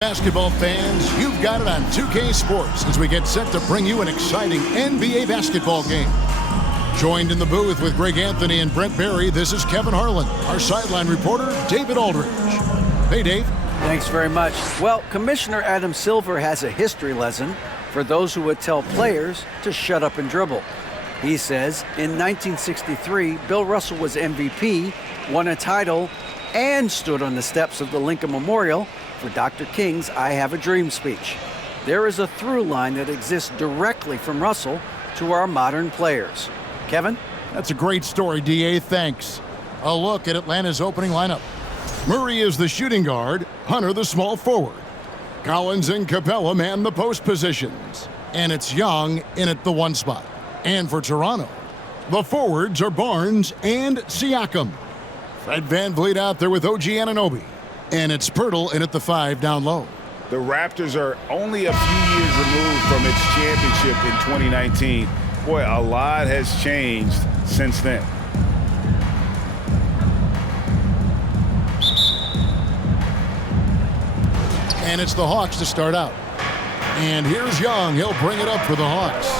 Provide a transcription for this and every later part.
Basketball fans, you've got it on 2K Sports as we get set to bring you an exciting NBA basketball game. Joined in the booth with Greg Anthony and Brent Barry, this is Kevin Harlan. Our sideline reporter, David Aldridge. Hey, Dave. Thanks very much. Well, Commissioner Adam Silver has a history lesson for those who would tell players to shut up and dribble. He says in 1963, Bill Russell was MVP, won a title, and stood on the steps of the Lincoln Memorial for Dr. King's I Have a Dream speech. There is a through line that exists directly from Russell to our modern players. Kevin? That's a great story, D.A. Thanks. A look at Atlanta's opening lineup. Murray is the shooting guard, Hunter the small forward. Collins and Capella man the post positions. And it's Young in at the one spot. And for Toronto, the forwards are Barnes and Siakam. Fred VanVleet out there with OG Anunoby. And it's Pirtle in at the 5 down low. The Raptors are only a few years removed from its championship in 2019. Boy, a lot has changed since then. And it's the Hawks to start out. And here's Young. He'll bring it up for the Hawks.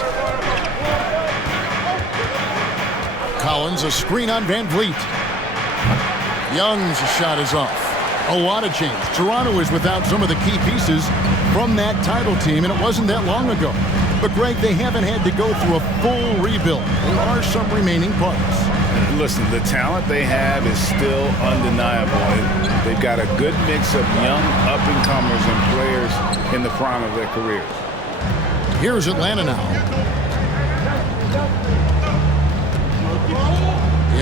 Collins, a screen on VanVleet. Young's shot is off. A lot of change. Toronto is without some of the key pieces from that title team, and it wasn't that long ago. But, Greg, they haven't had to go through a full rebuild. There are some remaining parts. Listen, the talent they have is still undeniable. They've got a good mix of young up-and-comers and players in the prime of their careers. Here's Atlanta now.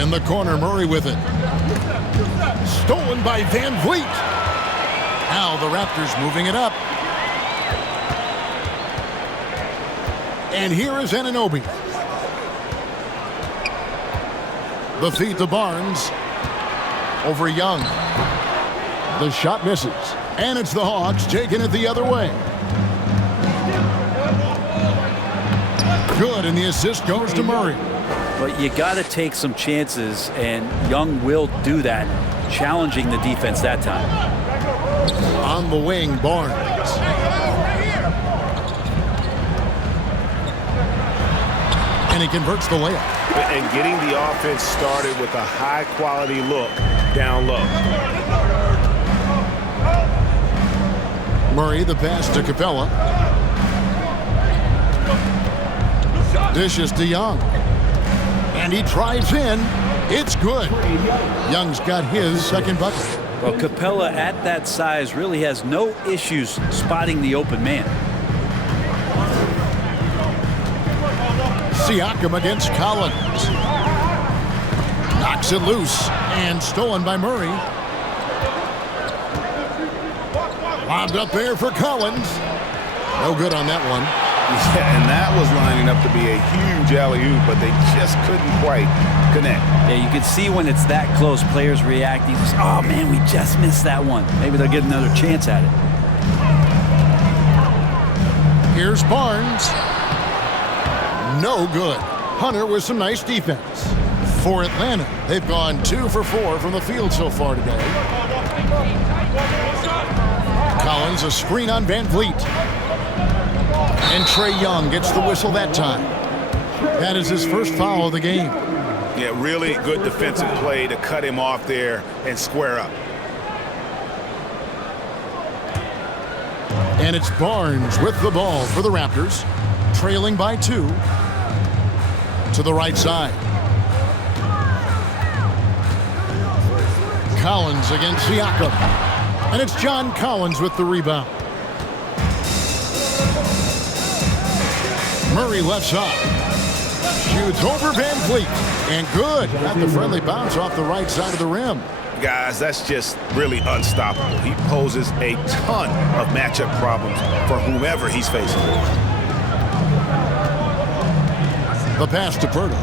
In the corner, Murray with it. Stolen by VanVleet. Now the Raptors moving it up. And here is Anunoby. The feed to Barnes. Over Young. The shot misses. And it's the Hawks taking it the other way. Good, and the assist goes to Murray. But you got to take some chances, and Young will do that, challenging the defense that time. On the wing, Barnes. And he converts the layup. And getting the offense started with a high-quality look down low. Murray, the pass to Capella. Dishes to Young. And he drives in. It's good. Young's got his second bucket. Well, Capella at that size really has no issues spotting the open man. Siakam against Collins. Knocks it loose and stolen by Murray. Lobbed up there for Collins. No good on that one. Yeah, and that was lining up to be a huge alley-oop, but they just couldn't quite connect. Yeah, you can see when it's that close, players reacting. Oh, man, we just missed that one. Maybe they'll get another chance at it. Here's Barnes. No good. Hunter with some nice defense. For Atlanta, they've gone 2 for 4 from the field so far today. Collins, a screen on VanVleet. And Trae Young gets the whistle that time. That is his first foul of the game. Yeah, really good defensive play to cut him off there and square up. And it's Barnes with the ball for the Raptors, trailing by 2 to the right side. Collins against Siakam. And it's John Collins with the rebound. Murray left side. Shoots over VanVleet. And good. Got the friendly bounce off the right side of the rim. Guys, that's just really unstoppable. He poses a ton of matchup problems for whomever he's facing. The pass to Pirtle.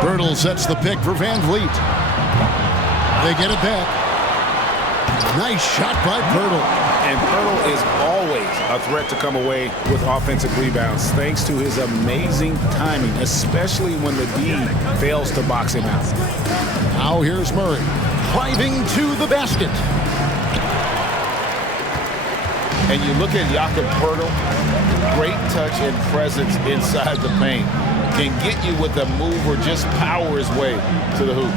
Pirtle sets the pick for VanVleet. They get it back. Nice shot by Pirtle. And Pirtle is always a threat to come away with offensive rebounds thanks to his amazing timing, especially when the D fails to box him out. Now here's Murray. Driving to the basket. And you look at Jakob Poeltl, great touch and presence inside the paint. Can get you with a move or just power his way to the hoop.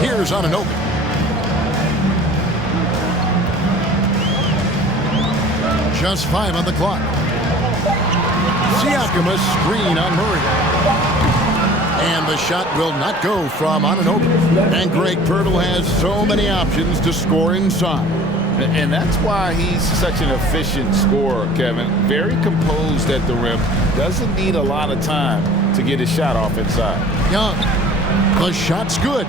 Here's Anunoby. Just 5 on the clock. Siakam a screen on Murray. And the shot will not go from Anunoby. And Greg Poeltl has so many options to score inside. And that's why he's such an efficient scorer, Kevin. Very composed at the rim. Doesn't need a lot of time to get his shot off inside. Young. The shot's good.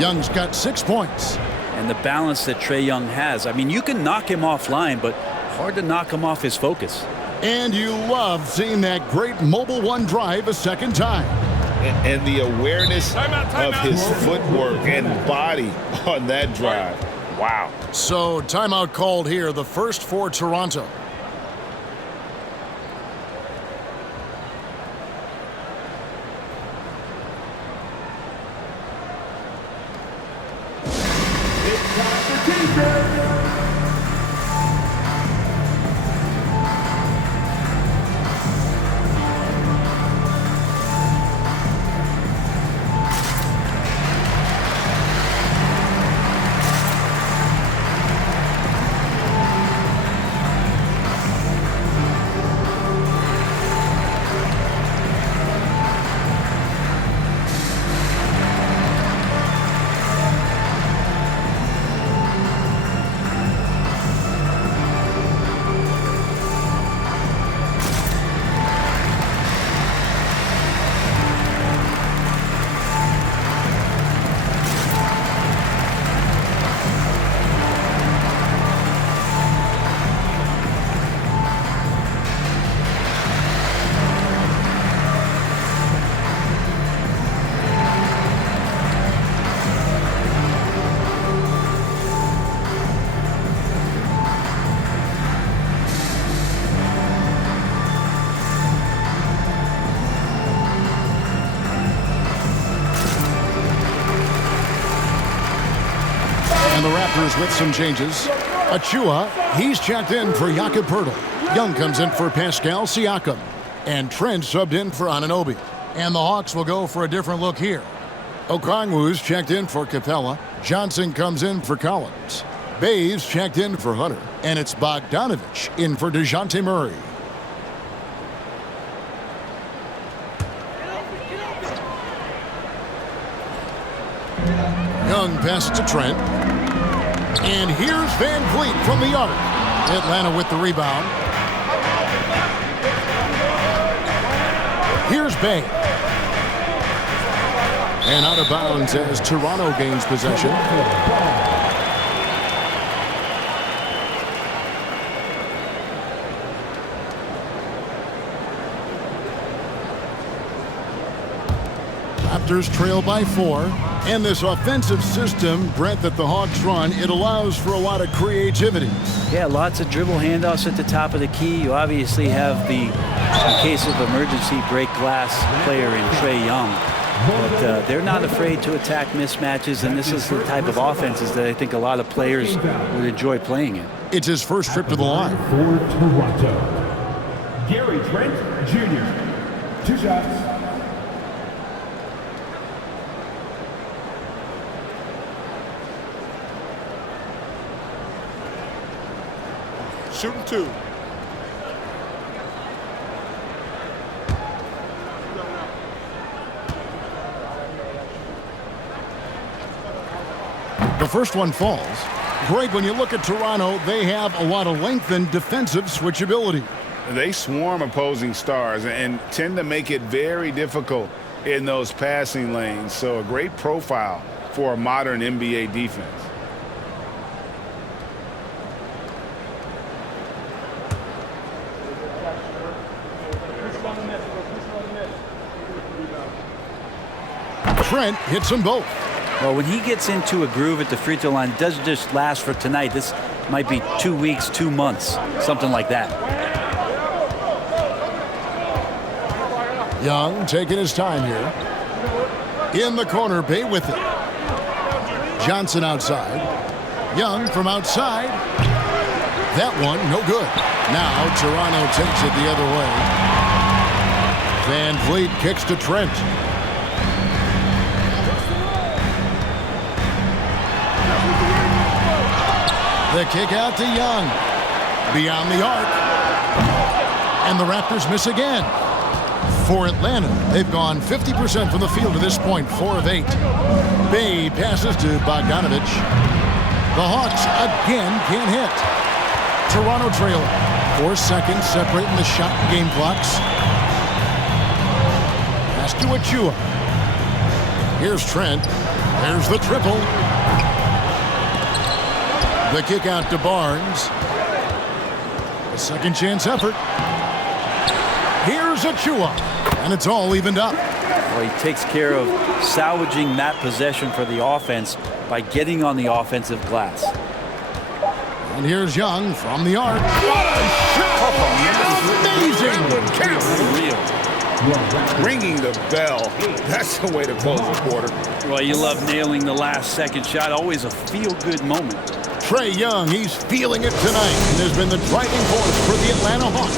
Young's got 6 points. And the balance that Trae Young has. I mean, you can knock him offline, but hard to knock him off his focus. And you love seeing that great mobile one drive a second time. And the awareness of his footwork and body on that drive. Wow. So timeout called here, the first for Toronto. And the Raptors with some changes. Achua, he's checked in for Jakob Poeltl. Young comes in for Pascal Siakam. And Trent subbed in for Anunoby. And the Hawks will go for a different look here. Okongwu's checked in for Capella. Johnson comes in for Collins. Bays checked in for Hunter. And it's Bogdanovich in for DeJounte Murray. Young passes to Trent. And here's Van Vliet from the arc. Atlanta with the rebound. Here's Bay. And out of bounds as Toronto gains possession. Raptors trail by 4. And this offensive system, Brent, that the Hawks run, it allows for a lot of creativity. Yeah, lots of dribble handoffs at the top of the key. You obviously have the, in case of emergency, break glass player in Trae Young. But they're not afraid to attack mismatches, and this is the type of offenses that I think a lot of players would enjoy playing in. It's his first trip to the line. For Toronto, Gary Trent Jr. 2 shots. Shooting 2. The first one falls. Greg, when you look at Toronto, they have a lot of length and defensive switchability. They swarm opposing stars and tend to make it very difficult in those passing lanes. So a great profile for a modern NBA defense. Trent hits them both. Well, when he gets into a groove at the free throw line, it doesn't just last for tonight. This might be 2 weeks, 2 months, something like that. Young taking his time here. In the corner, Bay with it. Johnson outside. Young from outside. That one, no good. Now Toronto takes it the other way. Van Vliet kicks to Trent. The kick out to Young. Beyond the arc. And the Raptors miss again. For Atlanta, they've gone 50% from the field to this point, 4 of 8. Bay passes to Bogdanovich. The Hawks again can't hit. Toronto trailing. 4 seconds separating the shot and game clocks. Pass to Achua. Here's Trent. There's the triple. The kick out to Barnes. A second chance effort. Here's Achua. And it's all evened up. Well, he takes care of salvaging that possession for the offense by getting on the offensive glass. And here's Young from the arc. Amazing! Real. Ringing the bell. That's the way to close the quarter. Well, you love nailing the last second shot. Always a feel-good moment. Trae Young, he's feeling it tonight and has been the driving force for the Atlanta Hawks.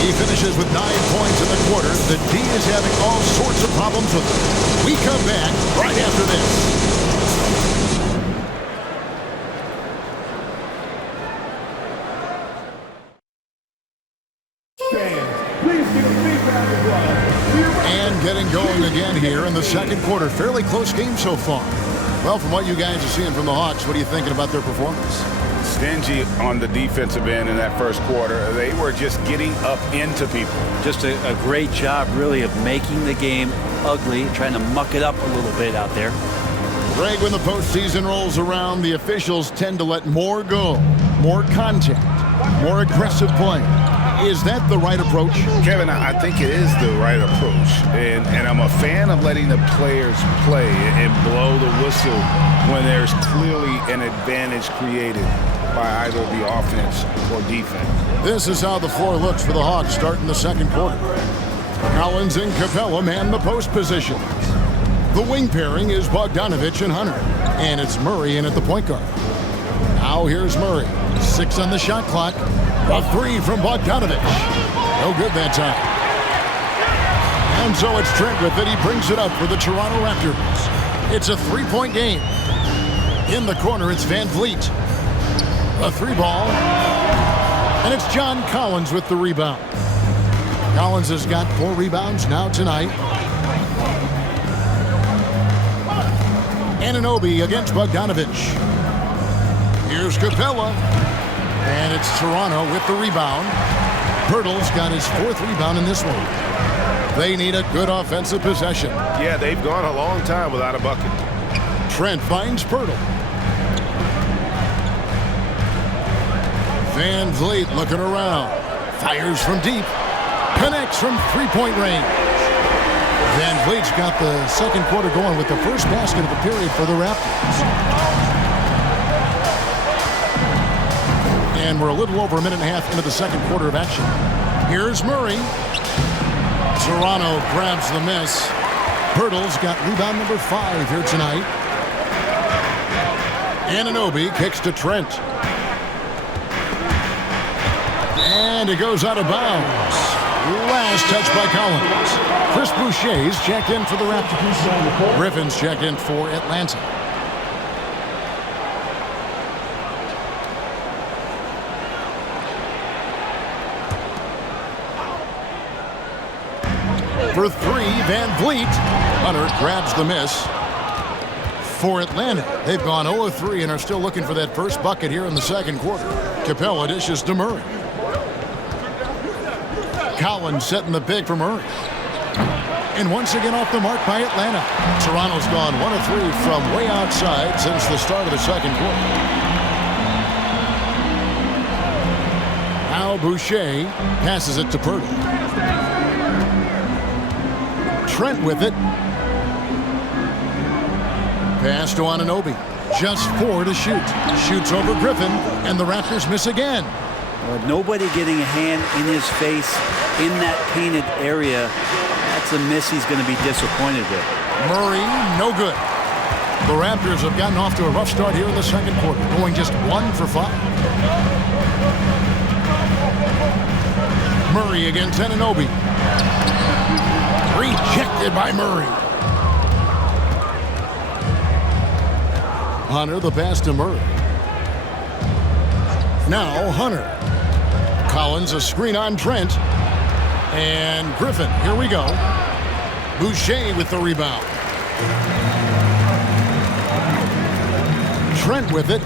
He finishes with 9 points in the quarter. The D is having all sorts of problems with him. We come back right after this. And getting going again here in the second quarter. Fairly close game so far. Well, from what you guys are seeing from the Hawks, what are you thinking about their performance? Stingy on the defensive end in that first quarter. They were just getting up into people. Just a great job, really, of making the game ugly, trying to muck it up a little bit out there. Greg, when the postseason rolls around, the officials tend to let more go, more contact, more aggressive play. Is that the right approach? Kevin, I think it is the right approach. And I'm a fan of letting the players play and blow the whistle when there's clearly an advantage created by either the offense or defense. This is how the floor looks for the Hawks starting the second quarter. Collins and Capella man the post positions. The wing pairing is Bogdanovich and Hunter. And it's Murray in at the point guard. Now here's Murray. 6 on the shot clock. A 3 from Bogdanovich. No good that time. And so it's Trent with it. He brings it up for the Toronto Raptors. It's a 3-point game. In the corner, it's Van Vliet. A 3 ball. And it's John Collins with the rebound. Collins has got 4 rebounds now tonight. Anunoby against Bogdanovich. Here's Capella. And it's Toronto with the rebound. Pirtle's got his 4th rebound in this one. They need a good offensive possession. Yeah, they've gone a long time without a bucket. Trent finds Pirtle. Van Vliet looking around. Fires from deep. Connects from 3-point range. Van Vliet's got the second quarter going with the first basket of the period for the Raptors. And we're a little over a minute and a half into the second quarter of action. Here's Murray. Toronto grabs the miss. Pirtle's got rebound number 5 here tonight. Anunoby kicks to Trent. And it goes out of bounds. Last touch by Collins. Chris Boucher's checked in for the Raptors. Griffin's checked in for Atlanta. For 3, Van Vliet. Hunter grabs the miss. For Atlanta, they've gone 0-3 and are still looking for that first bucket here in the second quarter. Capella dishes to Murray. Collins setting the pick for Murray. And once again off the mark by Atlanta. Toronto's gone 1-3 from way outside since the start of the second quarter. Now Boucher passes it to Pirtle. Trent with it. Pass to Anunoby. Just 4 to shoot. Shoots over Griffin, and the Raptors miss again. Well, nobody getting a hand in his face in that painted area. That's a miss he's going to be disappointed with. Murray, no good. The Raptors have gotten off to a rough start here in the second quarter, going just 1 for 5. Murray against Anunoby. Rejected by Murray. Hunter, the pass to Murray. Now Hunter. Collins, a screen on Trent. And Griffin, here we go. Boucher with the rebound. Trent with it.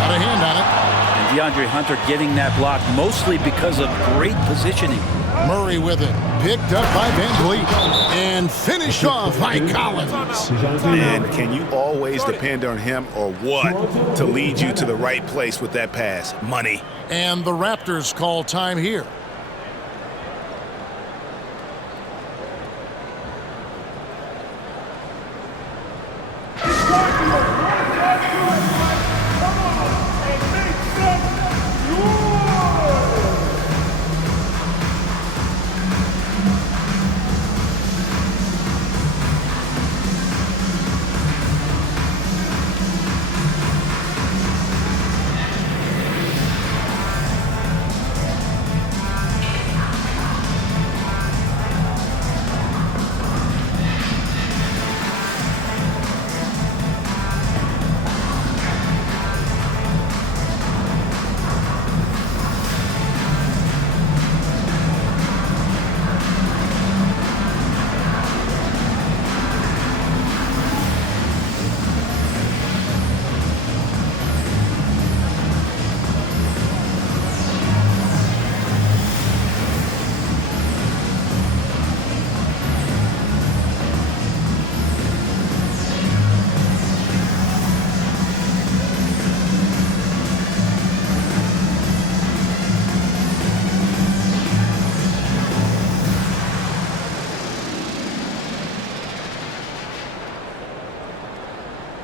Got a hand on it. And DeAndre Hunter getting that block mostly because of great positioning. Murray with it. Picked up by Van Vliet. And finished off by Collins. Man, can you always depend on him or what to lead you to the right place with that pass? Money. And the Raptors call time here.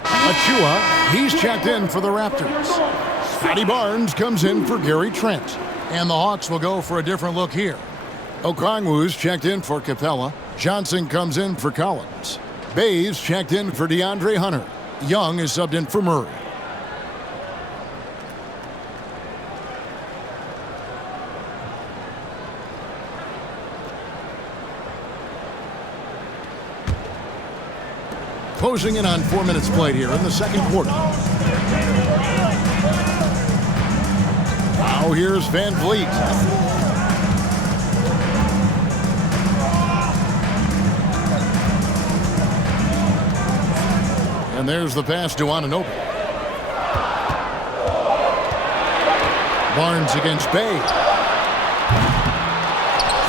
Achua, he's checked in for the Raptors. Scotty Barnes comes in for Gary Trent. And the Hawks will go for a different look here. Okongwu's checked in for Capella. Johnson comes in for Collins. Bays checked in for DeAndre Hunter. Young is subbed in for Murray. Closing in on 4 minutes played here in the second quarter. Now here's Van Vliet. And there's the pass to Anunoby. Barnes against Bay.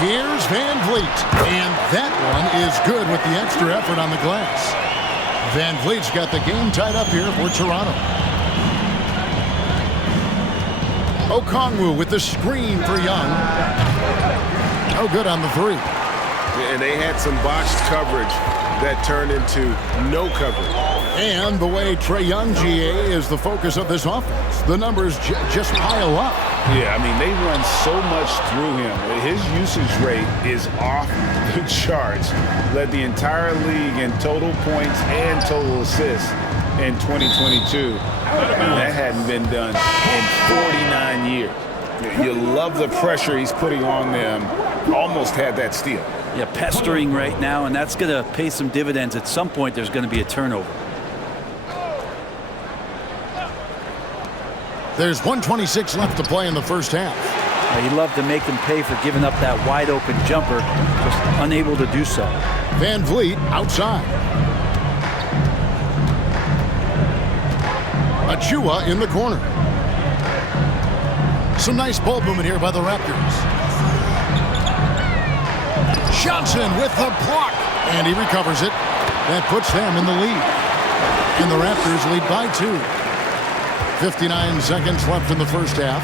Here's Van Vliet. And that one is good with the extra effort on the glass. Van Vliet's got the game tied up here for Toronto. Okongwu with the screen for Young. No good on the three. And they had some botched coverage that turned into no coverage. And the way Trae Young, GA, is the focus of this offense. The numbers just pile up. Yeah, I mean, they run so much through him. His usage rate is off the charts. Led the entire league in total points and total assists in 2022. And that hadn't been done in 49 years. You love the pressure he's putting on them. Almost had that steal. Yeah, pestering right now, and that's going to pay some dividends. At some point, there's going to be a turnover. There's 1:26 left to play in the first half. He'd love to make them pay for giving up that wide-open jumper, just unable to do so. Van Vliet outside. Achua in the corner. Some nice ball movement here by the Raptors. Johnson with the block. And he recovers it. That puts them in the lead. And the Raptors lead by 2. 59 seconds left in the first half.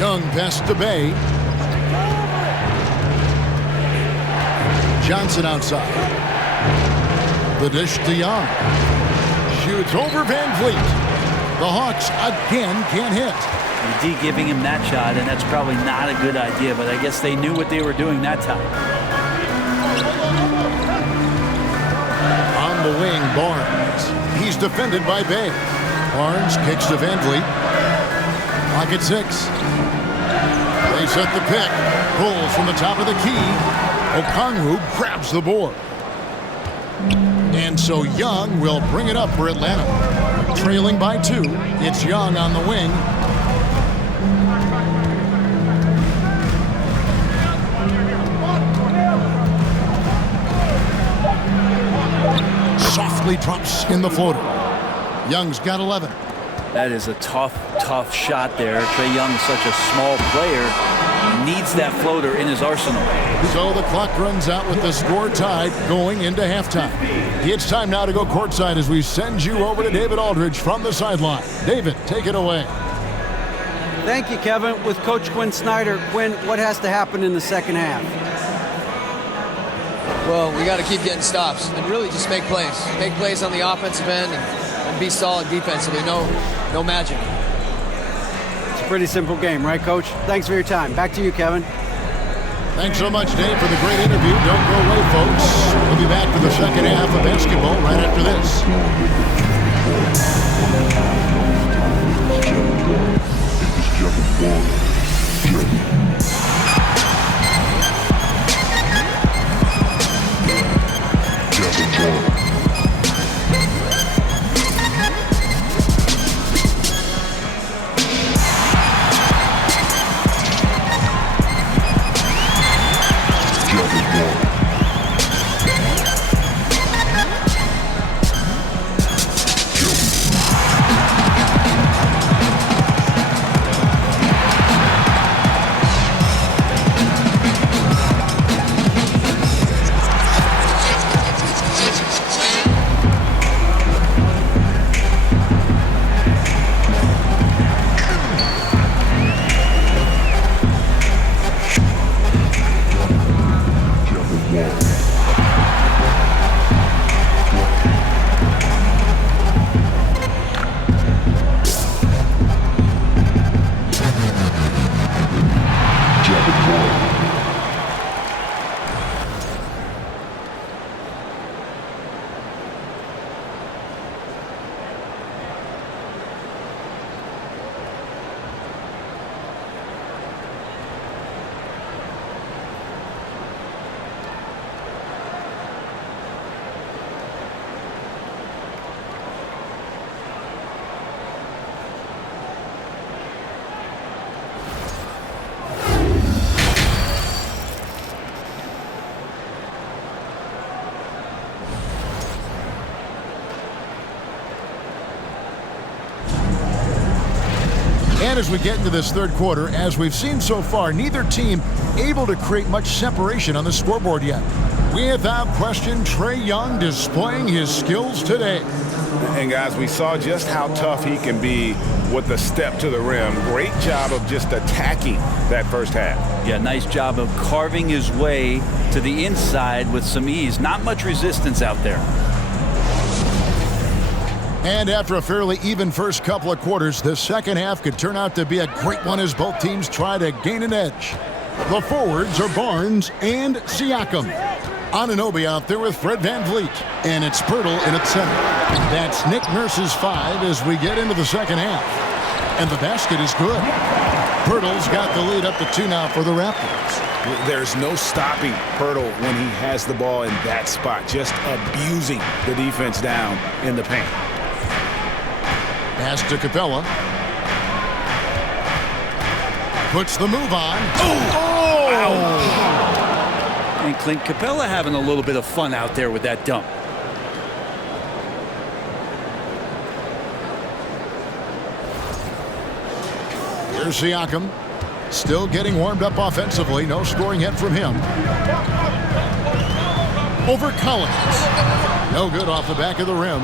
Young pass to Bay. Johnson outside. The dish to Young. Shoots over Van Vliet. The Hawks again can't hit. D giving him that shot, and that's probably not a good idea, but I guess they knew what they were doing that time. On the wing, Barnes. He's defended by Bay. Barnes kicks to Van Vliet. Clock at 6. They set the pick. Pulls from the top of the key. Okongwu grabs the board. And so Young will bring it up for Atlanta. Trailing by 2. It's Young on the wing. Softly drops in the floater. Young's got 11. That is a tough shot there. Trae Young's such a small player. He needs that floater in his arsenal. So the clock runs out with the score tied going into halftime. It's time now to go courtside as we send you over to David Aldridge from the sideline. David, take it away. Thank you, Kevin. With Coach Quinn Snyder. Quinn, what has to happen in the second half? Well, we got to keep getting stops and really just make plays. Make plays on the offensive end and be solid defensively. No magic. It's a pretty simple game, right, Coach? Thanks for your time. Back to you, Kevin. Thanks so much, Dave, for the great interview. Don't go away, folks. We'll be back for the second half of basketball right after this. And as we get into this third quarter, as we've seen so far, neither team able to create much separation on the scoreboard yet. Without question, Trae Young displaying his skills today. And guys, we saw just how tough he can be with the step to the rim. Great job of just attacking that first half. Yeah, nice job of carving his way to the inside with some ease. Not much resistance out there. And after a fairly even first couple of quarters, the second half could turn out to be a great one as both teams try to gain an edge. The forwards are Barnes and Siakam. Anunoby out there with Fred Van Vliet. And it's Pirtle in at center. That's Nick Nurse's 5 as we get into the second half. And the basket is good. Pirtle's got the lead up to 2 now for the Raptors. There's no stopping Pirtle when he has the ball in that spot, just abusing the defense down in the paint. Pass to Capella. Puts the move on. Oh! And Clint Capella having a little bit of fun out there with that dunk. Here's Siakam. Still getting warmed up offensively. No scoring yet from him. Over Collins. No good off the back of the rim.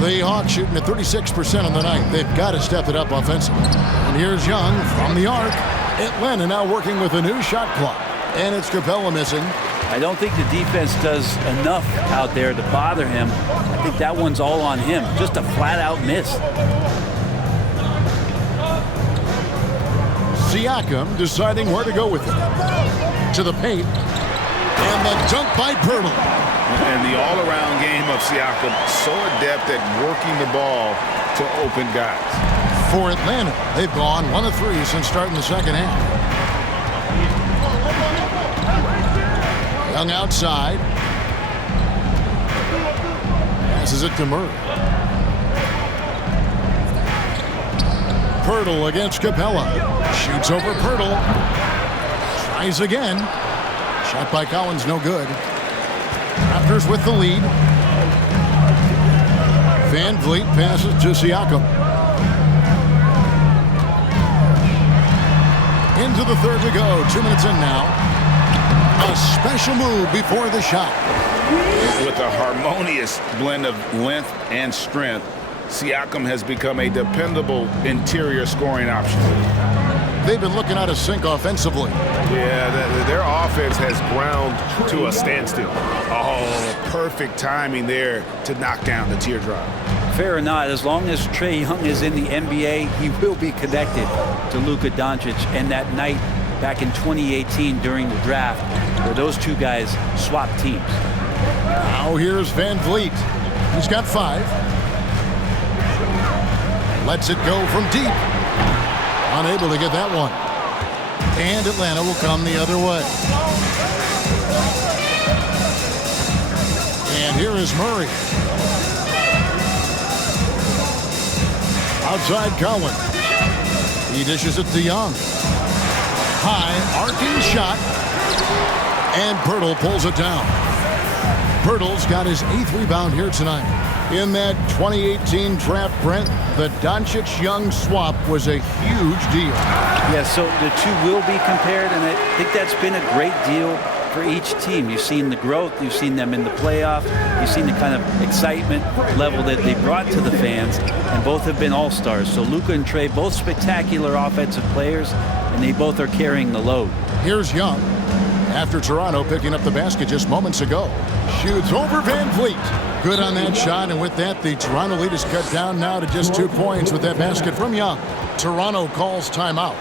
The Hawks shooting at 36% on the night. They've got to step it up offensively. And here's Young from the arc. Atlanta now working with a new shot clock. And it's Capella missing. I don't think the defense does enough out there to bother him. I think that one's all on him. Just a flat-out miss. Siakam deciding where to go with it. To the paint. And the dunk by Pirtle. And the all-around game of Siakam, so adept at working the ball to open guys. For Atlanta, they've gone 1 of 3 since starting the second half. Young outside. Passes it to Murray. Pirtle against Capella. Shoots over Pirtle. Tries again. Shot by Collins, no good. Raptors with the lead. Van Vliet passes to Siakam. Into the third to go. 2 minutes in now. A special move before the shot. With a harmonious blend of length and strength, Siakam has become a dependable interior scoring option. They've been looking out of sync offensively. Yeah, their offense has ground to a standstill. Oh, perfect timing there to knock down the teardrop. Fair or not, as long as Trae Young is in the NBA, he will be connected to Luka Doncic. And that night back in 2018 during the draft, where those two guys swapped teams. Now here's Van Vliet. He's got 5. Lets it go from deep. Unable to get that one. And Atlanta will come the other way. And here is Murray. Outside Collins. He dishes it to Young. High, arcing shot. And Pirtle pulls it down. Pirtle's got his 8th rebound here tonight. In that 2018 draft, Brent, the Doncic-Young swap was a huge deal. Yeah, so the two will be compared, and I think that's been a great deal for each team. You've seen the growth, you've seen them in the playoff, you've seen the kind of excitement level that they brought to the fans, and both have been all-stars. So Luka and Trae, both spectacular offensive players, and they both are carrying the load. Here's Young. After Toronto picking up the basket just moments ago. Shoots over Van Vliet. Good on that shot, and with that, the Toronto lead is cut down now to just 2 points with that basket from Young. Toronto calls timeout.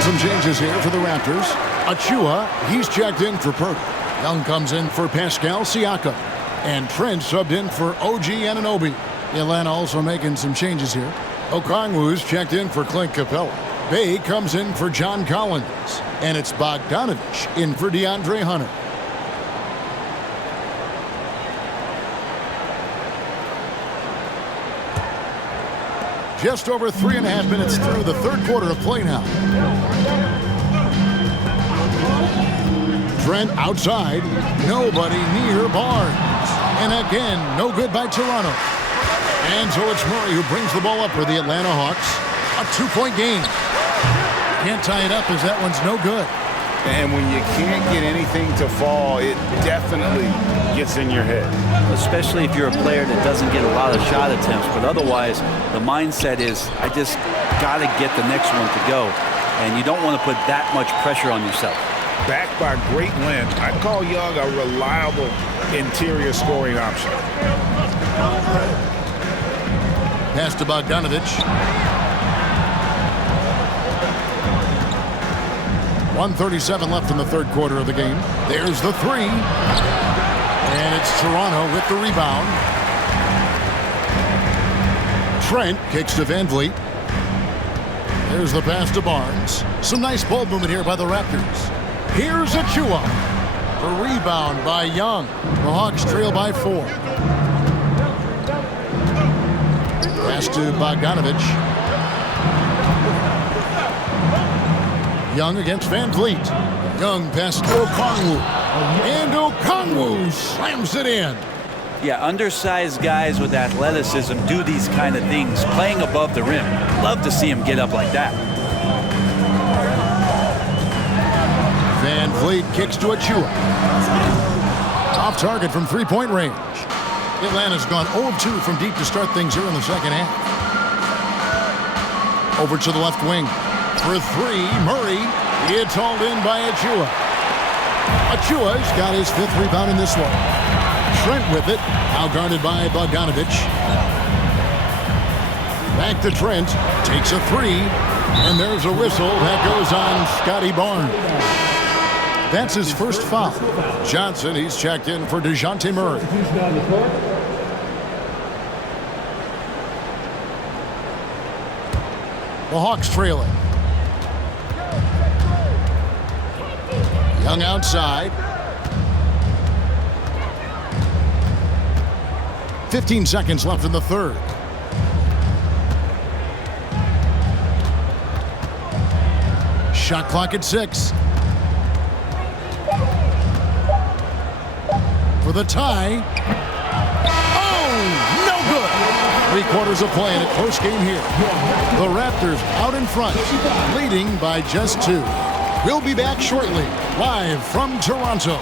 Some changes here for the Raptors. Achua, he's checked in for Pirtle. Young comes in for Pascal Siakam. And Trent subbed in for OG Anunoby. Atlanta also making some changes here. Okongwu's checked in for Clint Capella. Bay comes in for John Collins. And it's Bogdanovich in for DeAndre Hunter. Just over 3.5 minutes through the third quarter of play now. Trent outside. Nobody near Barnes. And again, no good by Toronto. And so it's Murray who brings the ball up for the Atlanta Hawks. A 2-point game. Can't tie it up as that one's no good. And when you can't get anything to fall, it definitely gets in your head. Especially if you're a player that doesn't get a lot of shot attempts. But otherwise, the mindset is, I just got to get the next one to go. And you don't want to put that much pressure on yourself. Backed by great length, I call Young a reliable interior scoring option. Pass to Bogdanovich. 1:37 left in the third quarter of the game. There's the three. And it's Toronto with the rebound. Trent kicks to Van Vliet. There's the pass to Barnes. Some nice ball movement here by the Raptors. Here's Achua. A rebound by Young. The Hawks trail by 4. Pass to Bogdanovich. Young against Van Vliet. Young pass to Okongwu. And Okongwu slams it in. Yeah, undersized guys with athleticism do these kind of things, playing above the rim. Love to see him get up like that. Van Vliet kicks to Achua. Off target from three-point range. Atlanta's gone 0-2 from deep to start things here in the second half. Over to the left wing. For three, Murray. It's hauled in by Achua. Achua's got his 5th rebound in this one. Trent with it. Now guarded by Bogdanovich. Back to Trent. Takes a 3. And there's a whistle. That goes on Scotty Barnes. That's his first foul. Johnson, he's checked in for DeJounte Murray. The Hawks trailing. Young outside. 15 seconds left in the third. Shot clock at 6. For the tie. Oh, no good. 3/4 of play in it, close game here. The Raptors out in front, leading by just 2. We'll be back shortly, live from Toronto.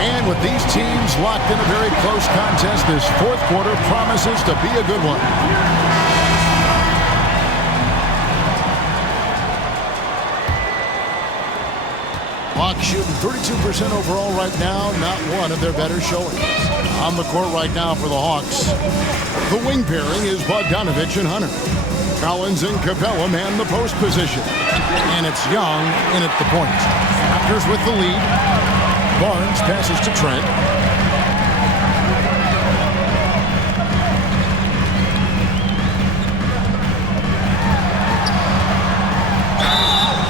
And with these teams locked in a very close contest, this 4th quarter promises to be a good one. Hawks shooting 32% overall right now, not one of their better showings. On the court right now for the Hawks, the wing pairing is Bogdanovich and Hunter. Collins and Capella man the post position. And it's Young in at the point. Raptors with the lead. Barnes passes to Trent.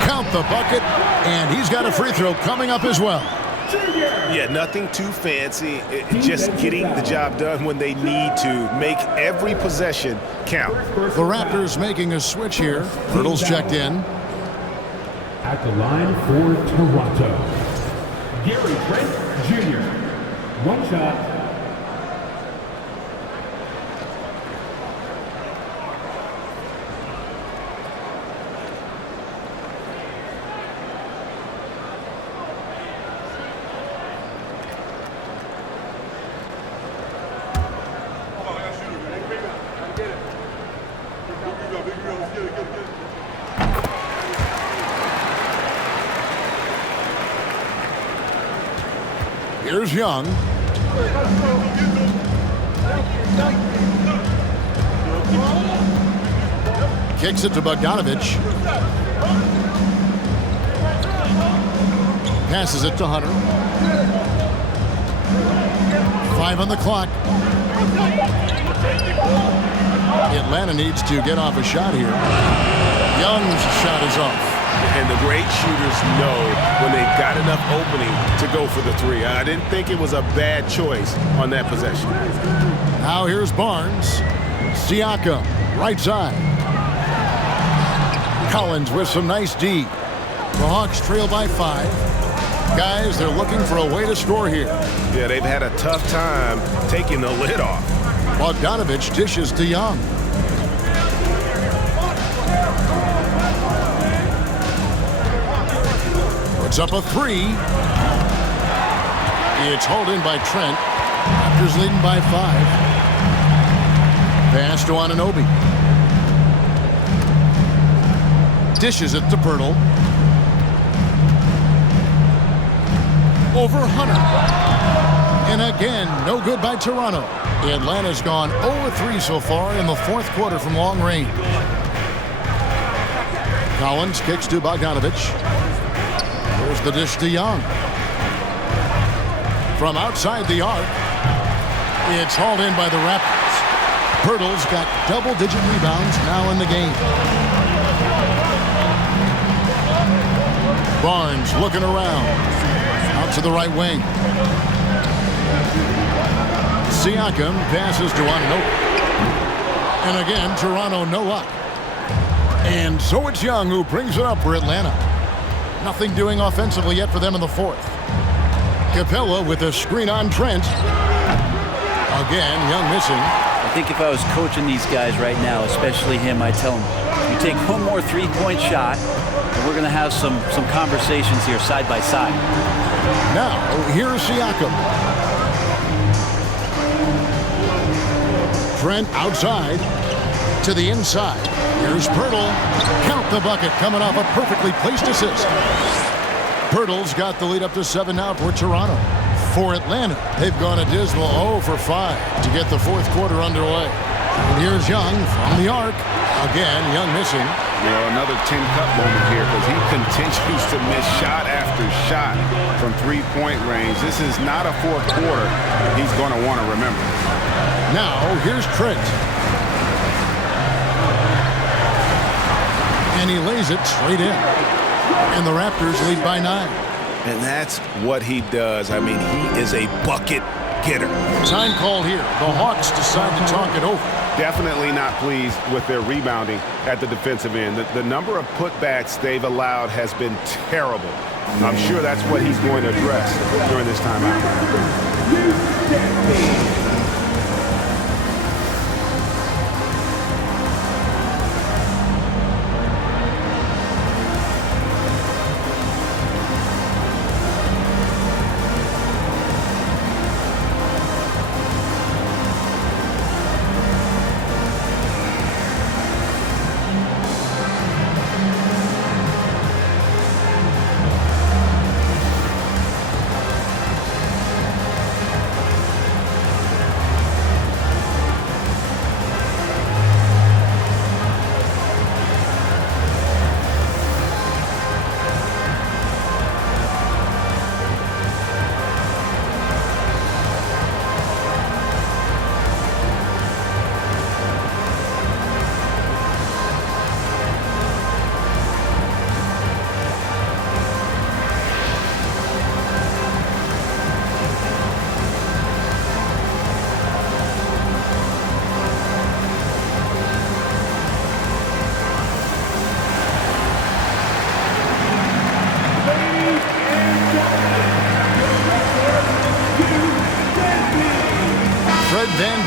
Count the bucket, and he's got a free throw coming up as well. Yeah, nothing too fancy. Just getting the job done when they need to. Make every possession count. The Raptors making a switch here. Hurdle's checked in. At the line for Toronto, Gary Trent Jr. One shot. Here's Young. Kicks it to Bogdanovich. Passes it to Hunter. 5 on the clock. Atlanta needs to get off a shot here. Young's shot is off. And the great shooters know when they've got enough opening to go for the 3. I didn't think it was a bad choice on that possession. Now here's Barnes. Siakam, right side. Collins with some nice D. The Hawks trail by 5. Guys, they're looking for a way to score here. Yeah, they've had a tough time taking the lid off. Bogdanovich dishes to Young. Puts up a 3. It's hauled in by Trent. Raptors leading by 5. Pass to Anunoby. Dishes it to Pirtle. Over Hunter. And again, no good by Toronto. Atlanta's gone 0-3 so far in the fourth quarter from long range. Collins kicks to Bogdanovich. Here's the dish to Young. From outside the arc, it's hauled in by the Raptors. Pirtle's got double-digit rebounds now in the game. Barnes looking around. Out to the right wing. Siakam passes to Anunoby. And again, Toronto no luck. And so it's Young who brings it up for Atlanta. Nothing doing offensively yet for them in the fourth. Capella with a screen on Trent. Again, Young missing. I think if I was coaching these guys right now, especially him, I'd tell him, you take one more three-point shot, and we're going to have some conversations here side by side. Now, here's Siakam. Trent outside to the inside. Here's Pirtle. Count the bucket coming off a perfectly placed assist. Pirtle's got the lead up to 7 now for Toronto. For Atlanta, they've gone a dismal 0 for 5 to get the fourth quarter underway. And here's Young from the arc. Again, Young missing. Another tin cup moment here because he continues to miss shot after shot from three-point range. This is not a fourth quarter he's going to want to remember. Now, here's Trent. And he lays it straight in. And the Raptors lead by 9. And that's what he does. I mean, he is a bucket getter. Time call here. The Hawks decide to talk it over. Definitely not pleased with their rebounding at the defensive end. The number of putbacks they've allowed has been terrible. I'm sure that's what he's going to address during this timeout.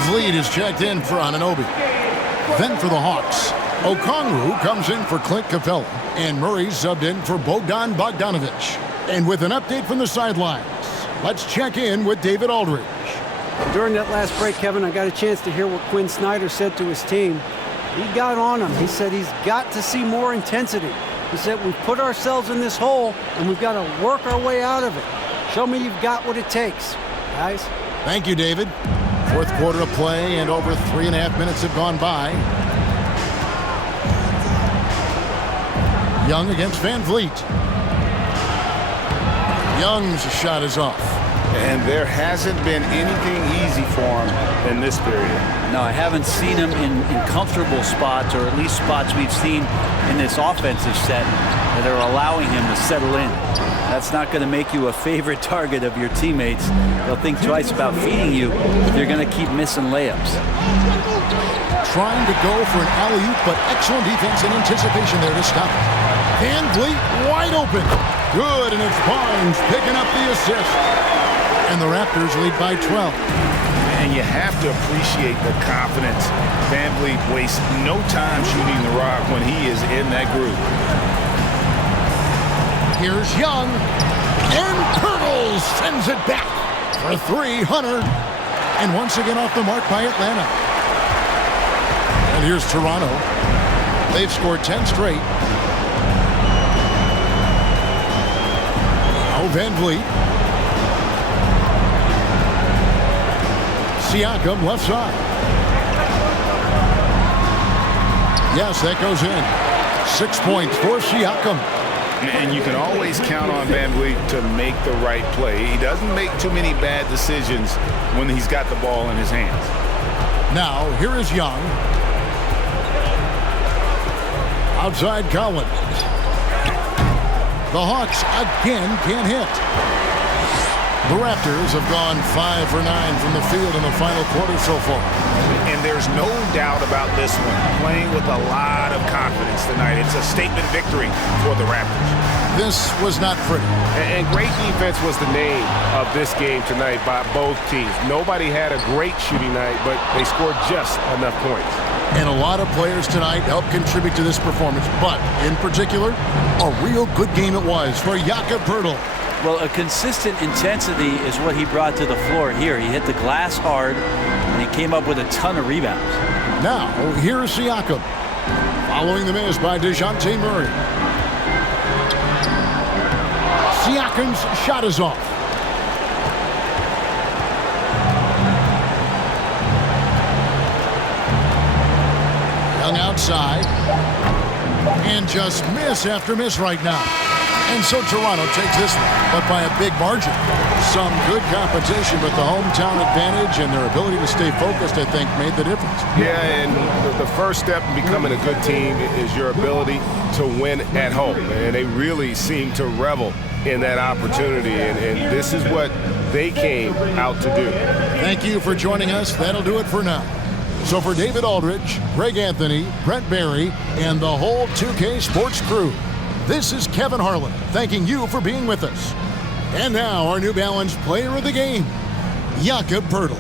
Vliet is checked in for Anunoby. Then for the Hawks, Okongwu comes in for Clint Capella, and Murray subbed in for Bogdan Bogdanovich. And with an update from the sidelines, let's check in with David Aldridge. During that last break, Kevin, I got a chance to hear what Quinn Snyder said to his team. He got on him. He said he's got to see more intensity. He said we've put ourselves in this hole, and we've got to work our way out of it. Show me you've got what it takes, guys. Thank you, David. Fourth quarter of play, and over 3.5 minutes have gone by. Young against Van Vliet. Young's shot is off. And there hasn't been anything easy for him in this period. No, I haven't seen him in comfortable spots, or at least spots we've seen in this offensive set that are allowing him to settle in. That's not going to make you a favorite target of your teammates. They'll think twice about feeding you if you're going to keep missing layups. Trying to go for an alley-oop, but excellent defense and anticipation there to stop it. Van Vliet wide open. Good, and it's Barnes picking up the assist. And the Raptors lead by 12. And you have to appreciate the confidence. Van Vliet wastes no time shooting the rock when he is in that group. Here's Young, and Pirtle sends it back for 3. Hunter, and once again off the mark by Atlanta. And here's Toronto. They've scored 10 straight. Now Van Vliet. Siakam left side. Yes, that goes in. 6 points for Siakam. And you can always count on Van Vliet to make the right play. He doesn't make too many bad decisions when he's got the ball in his hands. Now, here is Young. Outside Collins. The Hawks again can't hit. The Raptors have gone 5 for 9 from the field in the final quarter so far. And there's no doubt about this one. Playing with a lot of confidence tonight. It's a statement victory for the Raptors. This was not pretty. And great defense was the name of this game tonight by both teams. Nobody had a great shooting night, but they scored just enough points. And a lot of players tonight helped contribute to this performance. But, in particular, a real good game it was for Jakob Poeltl. Well, a consistent intensity is what he brought to the floor here. He hit the glass hard, and he came up with a ton of rebounds. Now, here's Siakam. Following the miss by DeJounte Murray. Siakam's shot is off. Young outside. And just miss after miss right now. And so Toronto takes this one, but by a big margin. Some good competition, but the hometown advantage and their ability to stay focused, I think, made the difference. Yeah, and the first step in becoming a good team is your ability to win at home. And they really seem to revel in that opportunity, and this is what they came out to do. Thank you for joining us. That'll do it for now. So for David Aldridge, Greg Anthony, Brent Barry, and the whole 2K Sports crew, this is Kevin Harlan thanking you for being with us. And now our New Balance player of the game, Jakob Poeltl.